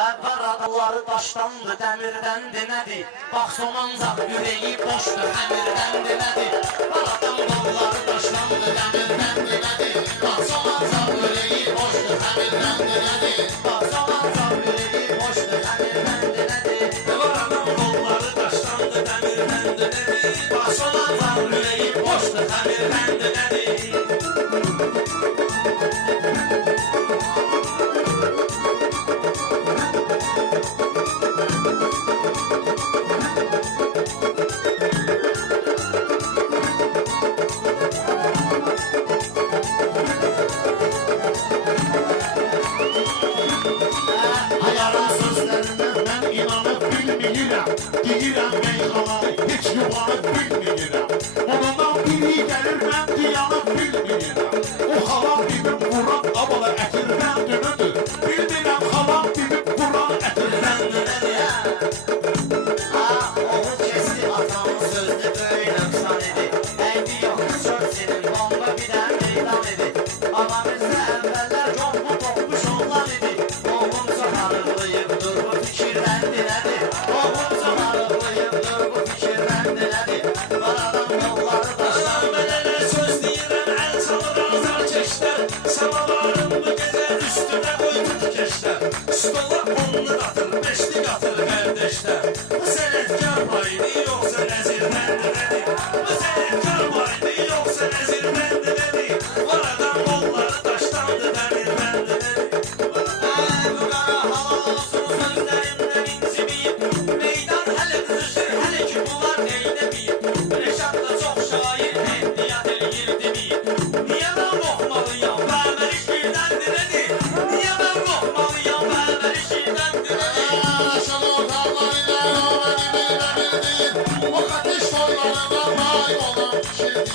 Qaradalları daşdandı, dəmirdəndir nədir? Bax somancaq ürəyi boşdur, həmirdəndir nədir? Qaradan dalları daşdandı, dəmirdəndir nədir? Bax somancaq ürəyi boşdur, həmirdəndir nədir? Bax somancaq ürəyi boşdur, həmirdəndir nədir? Qaradan dalları daşdandı, dəmirdəndir nədir? Bax somancaq ürəyi boşdur, həmirdəndir nədir? Deyirəm meyxanayı, heç yubanıb bilməyirəm. Onundan biri gəlir, mən diyanıb bilməyirəm. O xalam bibim vuran abala ətirdən dönüdür. Bilmirəm xalam bibim vuran ətirdən dönüdür. Oğul kesti atamın sözlü böyük nöqsan idi. Əydi yox, çöl senin bomba bir də meydan idi. Ağamızda əvvəllər çoxlu topmuş olan idi. Oğlum çox arıqlayıbdır, bu fikirləndi nədir? Oğlum çox arıqlayıbdır, bu fikirləndi nədir? Qaradan yolları daşlar. Mənələ söz deyirəm, əl çalır azar keşlər. Samavarım bu gecə üstünə qoydu tikeşlər. Stola onlu qatır, beşli qatır qardeşlər. Bu sənətkar paydı, yoxsa nəzirləndi nədir? Bu sənətkar paydı, yoxsa nəzirləndi nədir? Qaradan yolları daşdandı, dəmirləndi nədir? Bu qara halal olsun sözlərimdən incimiyib. Meydan hələ qızışır, hələ ki bunlar neynəmiyib. Rəşadla çox şair, ehtiyat eləyir demiyib. Niyə mən qorxmalıyam, bəməli şirdəndir nədir? Niyə mən qorxmalıyam, bəməli şirdəndir nədir? Aşağı ortalarıyla öməni bilməbildir. O xatiş soylarına may olan kişidir.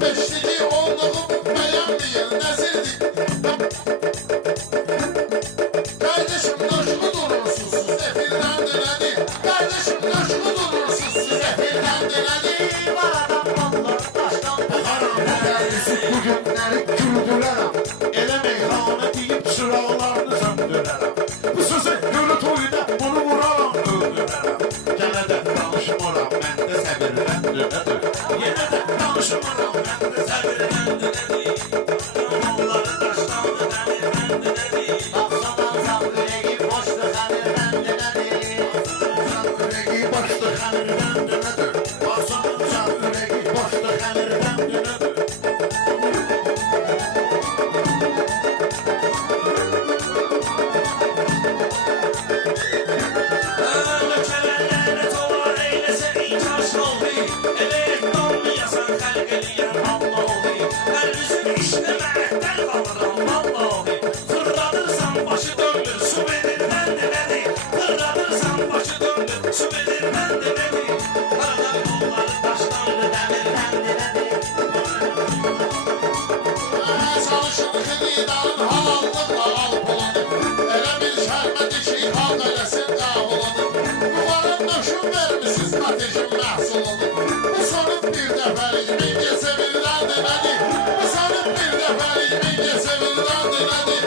Beşlici olduğum bəyənməyir, nəzirdir. Kardeşim coşku durursunuz, siz efirdendir nədir? Kardeşim coşku durursunuz, siz efirdendir nədir? Qaradan yolları daşdandı, Bu günləri güldürərəm. Elə meyxana deyib çıraqlarını söndürərəm. Bu sözü gölü toyda onu vuraram, öldürərəm. Yenə də danışmaram, məndə səbirdən dönədir. yenə də danışmaram, məndə səbirdən dönədir. Yolları daşdandı, dəmirləndi nədir? Baxsamansaq ürəyi boşdur, həmirləndi nədir? Ürəyi başlı xəmirdən dönədir. Baxsanca ürəyi başlı xəmirdən dönədir. Ölkələrlə tolar eyləsə inkaş oldu. Elə etdanmayasan xəlq eləyən Allahi. Hər üzüm işləmə ətdən qalıram vallahi. Fırladırsan başı döndür, su verirləndi nədir? Fırladırsan başı döndür, su verirləndi nədir? Qaradan yolları daşdandı, dəmirləndi nədir? Çalışın xilidanın halallıqla alıb olanı. Elə bir şərmədi ki, xalq eləsin qavılanı. Yuvarın döşün vermişsiniz, ateşin məhsulunu. Bu sonun bir dəfəlik mingə sevilləndi nədir? Bu sonun bir dəfəlik mingə sevilləndi nədir?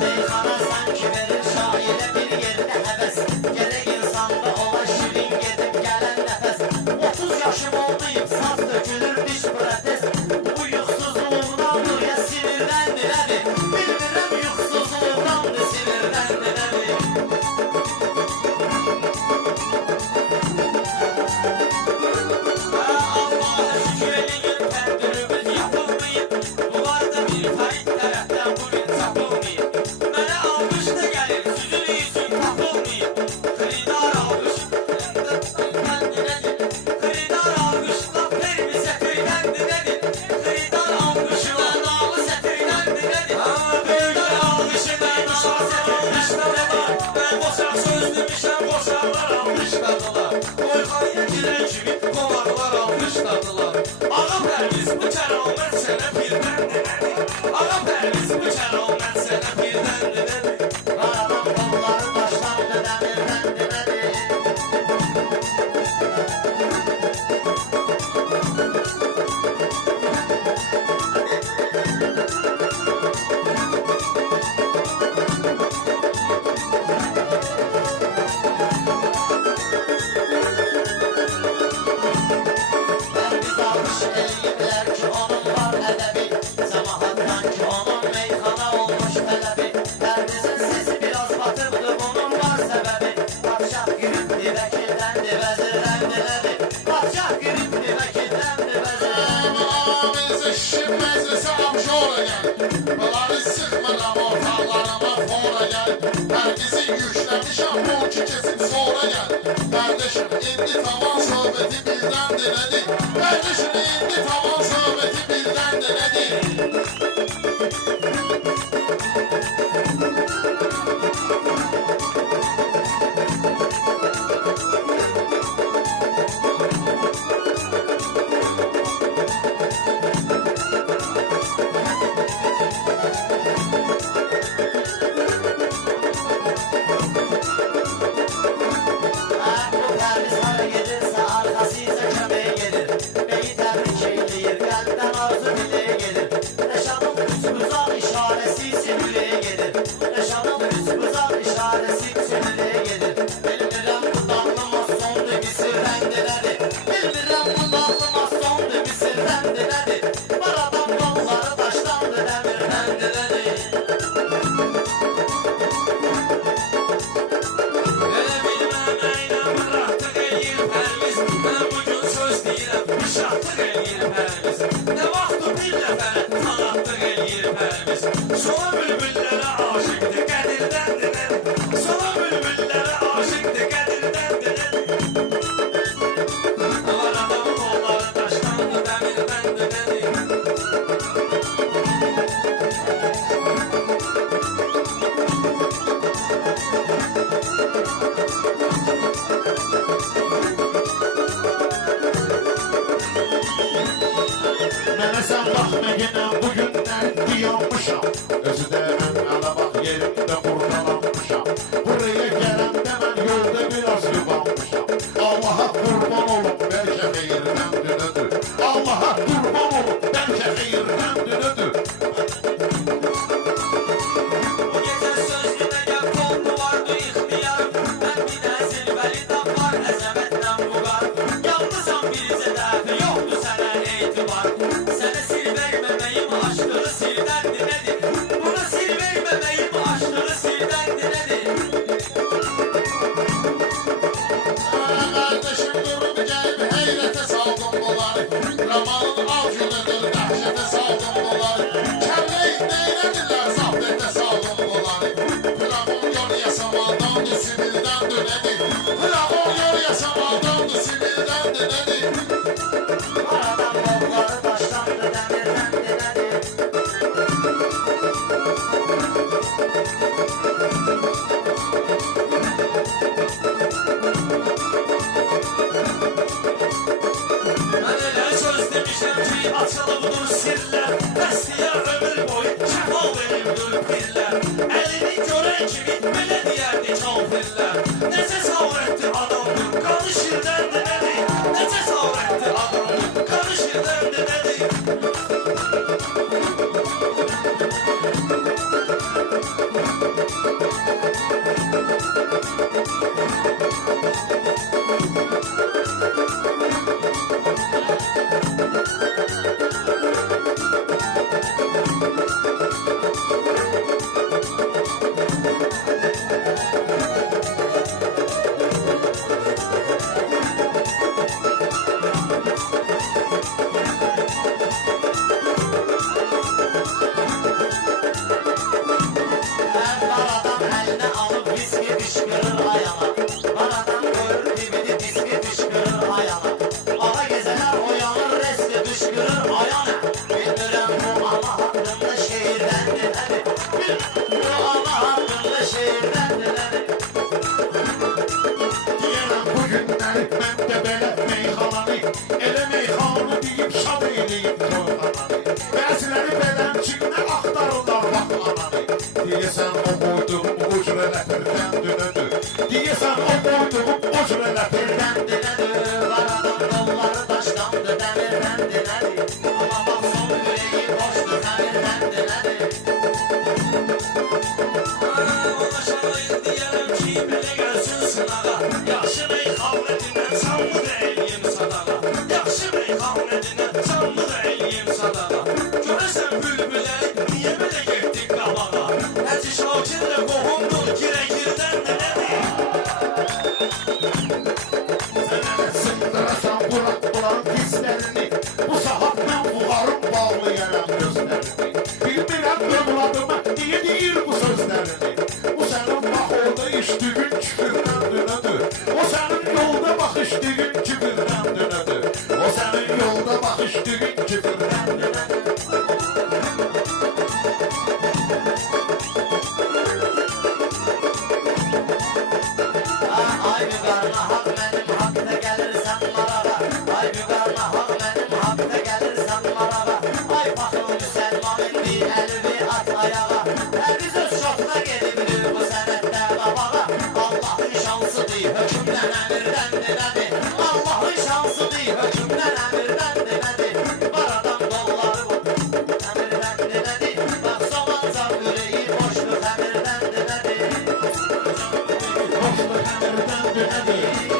Meyxana sanki verir şairə bir yerdə həvəs. Gərək insanda ola şirin gedib gələn nəfəs. 30 yaşım olmayıb, saz dökülür diş protest. Bu yuxsuzluğundandır ya sinirləndir nədir? Bilmirəm yuxsuzluğundandır sinirləndir nədir? Allah'a şükür eləyir, təndürümüz yapılmayıb. Duvarda bir fayt tərəfdən bu gün çapılmayıb. Mənə almış da gəlir, süzülü üçün tapılmayıb. Xridar almış, məndə nədir? Xridar almış, laf vermi sətirləndir nədir? Xridar almış, mənalı sətirləndir nədir? Xridar almış, mənalı sətirləndir nədir? Mən boşaq sözlümüşəm, boşaqlar almış dadılar. Qoyxanıya girən kimi qovarlar almış dadılar. Ağa pərviz, bu kəralmət sənə birdəndir nədir? Ağa pərviz, bu kəralmət sənə birdəndir nədir? Qaradan yolları daşdandı, dəmirləndi nədir? sonra gel. Bunları sıkmıram ortalarıma fora gel. Herkesi yüklemişim bu ki kesin sonra gel. Kardeşim indi tavan sohbeti birden dinledi. Kardeşim indi tavan sohbeti birden dinledi. Mənə sən baxma yenə bugündən diyanmışam. Özü də mən ələ bax yerimdə qurtalanmışam. Buraya gələndə mən yolda biraz yubanmışam. Allaha qurban olun bəlkə xeyirdən dünədir. Allaha qurban olun bəlkə xeyirdən dünədir. Bu gecə sözlüdə gel kollu vardı ixtiyarım. Mən bir də zilvəli dam var əzəmətdən buqar. Yalnızam bircə dəfə yoxdur sənə etibar. Sənə sir verməməyim aşkını sirdəndir nədir? Buna sir verməməyim aşkını sirdəndir nədir? Kardeşim durum gelip heyrete saldım bunları. Ramanın av günüdür dehşete saldım bunları. Kemleyin neylediler zaftete saldım bunları. Plakon yol yasamaldan da sivilden dönedir. Plakon yol yasamaldan da sivilden dönedir. Aradan yolları başlandı dəmirdən dinədir. Mən elə söz demişəm ki, açılıbdır sirlər. Dəstiyə ömür boyu şəfal verimdir pirlər. Əlini görən kimi belə deyərdi kafirlər. Necə savrətli adamdır, qanı şirdəndir nədir? Necə savrətli adamdır, qanı şirdəndir nədir? Mən var adam əlinə alıb viski qışqırır ayana. Var adam qoyur dibini diski qışqırır ayana. Ağa gezələr oyanır resti qışqırır ayana. Bilmirəm bu ana haqqında şeirdən nədir? Bu ana haqqında şeirdən nədir? Deyərəm bugünləri mən də belə meyxananı. Elə meyxanı deyib şad eləyib toyxananı. Bəziləri beləmçindən axtarırlar bax ananı. Deyəsən o qoyduğum o cürə ləpirdən dönödür. Deyəsən o qoyduğum o cürə ləpirdən Dinədir, var adam qolları daşdandı dəmirdən dinədir. Amma baxsan ürəyi boşdur dəmirdən dinədir. Ona şalayın deyərəm ki, belə gəlsin sınağa. Yaxşı meyxanədindən sanmı da eləyim sadağa. Yaxşı meyxanədindən sanmı da eləyim sadağa. Görəsən bülbüləri niyə belə getdik qabağa? Həci Şakirlə qohumdur, girə-girdən nədir? Sındırasan buran dizlərini. Bu saat mən buğarım bağlayım. baxışdığın küfürdən dönədir. O sənin yolda baxışdığın küfürdən dönədir. O sənin yolda baxışdığın küfürdən dönədir. Ay vüqarına haq mənim haqda gəlirsən marağa. Ay vüqarına haq mənim haqda gəlirsən marağa. Ay baxıl müsəlmanın bir əli bir at ayağa. Biz öz şotuna gedibdir bu sənətdə qabağa. Allahın şansıdır hökümdən əmirdən dedədir. Allahın şansıdır hökümdən əmirdən dedədir. Var adam dolları bu əmirdən dedədir. Bax soğancaq ürəyi boşluq əmirdən dedədir. Boşluq əmirdən dönədir.